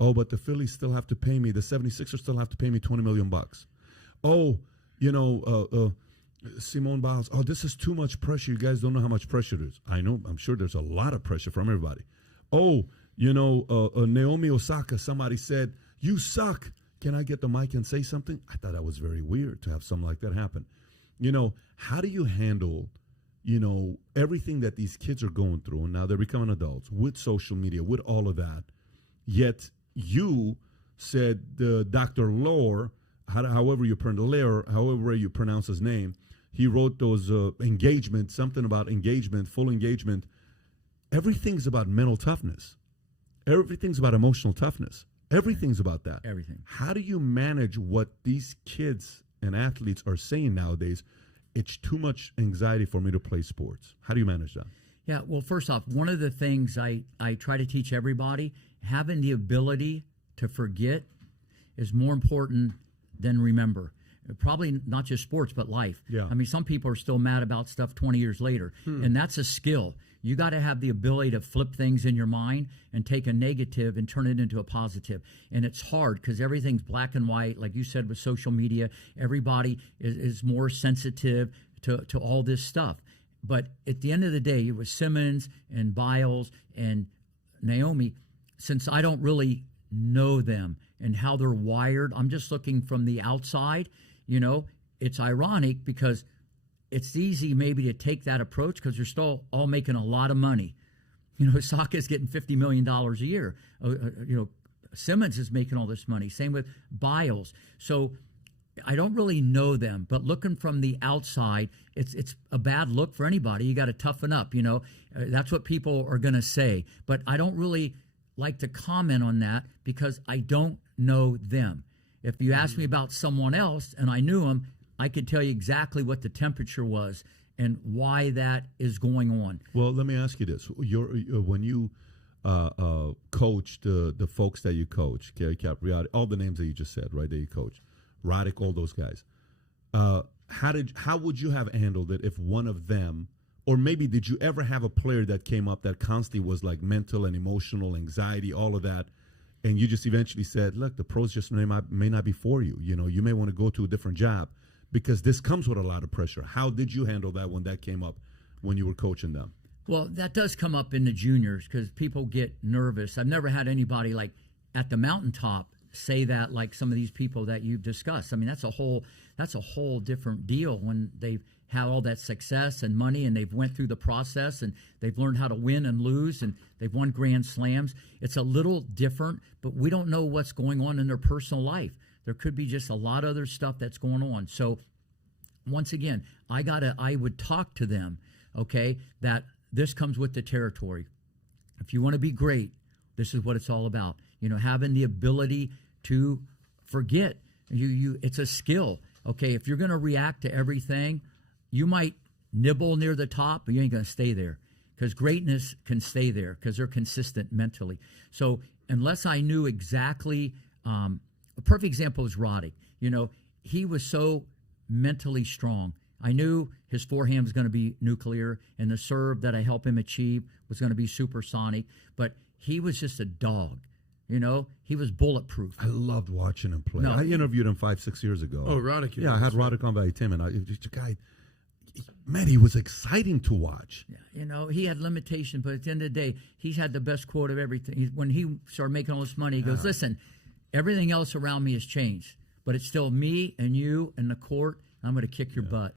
Oh, but the Phillies still have to pay me. The 76ers still have to pay me $20 million. Oh, Simone Biles. Oh, this is too much pressure. You guys don't know how much pressure there is. I know. I'm sure there's a lot of pressure from everybody. Oh, Naomi Osaka, somebody said, you suck. Can I get the mic and say something? I thought that was very weird to have something like that happen. How do you handle, everything that these kids are going through, and now they're becoming adults, with social media, with all of that, yet you said Dr. Lohr, however you pronounce his name, he wrote those engagement, something about engagement, full engagement. Everything's about mental toughness. Everything's about emotional toughness. Everything's about that. Everything. How do you manage what these kids and athletes are saying nowadays? It's too much anxiety for me to play sports. How do you manage that? Yeah, well, first off, one of the things I try to teach everybody, having the ability to forget is more important than remember. Probably not just sports, but life. Yeah. I mean, some people are still mad about stuff 20 years later, and that's a skill. You got to have the ability to flip things in your mind and take a negative and turn it into a positive. And it's hard because everything's black and white. Like you said with social media, everybody is more sensitive to all this stuff. But at the end of the day, with Simmons and Biles and Naomi, since I don't really know them and how they're wired, I'm just looking from the outside. It's ironic because it's easy maybe to take that approach because they're still all making a lot of money. Saka's getting $50 million a year. Simmons is making all this money. Same with Biles. So I don't really know them, but looking from the outside, it's a bad look for anybody. You got to toughen up. That's what people are going to say. But I don't really like to comment on that because I don't know them. If you ask me about someone else and I knew them, I could tell you exactly what the temperature was and why that is going on. Well, let me ask you this. When you coach the folks that you coach, Gary Capriati, all the names that you just said, right, that you coach, Roddick, all those guys, how would you have handled it if one of them, or maybe did you ever have a player that came up that constantly was like mental and emotional anxiety, all of that, and you just eventually said, look, the pros just may not be for you. You may want to go to a different job because this comes with a lot of pressure. How did you handle that when that came up when you were coaching them? Well, that does come up in the juniors because people get nervous. I've never had anybody like at the mountaintop say that like some of these people that you've discussed. I mean, that's a whole different deal when they've had all that success and money and they've went through the process and they've learned how to win and lose and they've won grand slams. It's a little different, but we don't know what's going on in their personal life. There could be just a lot of other stuff that's going on. So once again, I would talk to them, okay, that this comes with the territory. If you want to be great, this is what it's all about. Having the ability to forget. It's a skill. Okay, if you're going to react to everything, you might nibble near the top, but you ain't going to stay there because greatness can stay there because they're consistent mentally. So unless I knew exactly, a perfect example is Roddick. He was so mentally strong. I knew his forehand was going to be nuclear and the serve that I helped him achieve was going to be supersonic, but he was just a dog. He was bulletproof. I loved watching him play. No. I interviewed him 5-6 years ago. Oh, Roddick. Yeah, I had Roddick on by Tim, and the guy, man, he was exciting to watch. Yeah, he had limitations, but at the end of the day, he's had the best quote of everything. When he started making all this money, he goes, listen, everything else around me has changed, but it's still me and you and the court, and I'm going to kick your butt.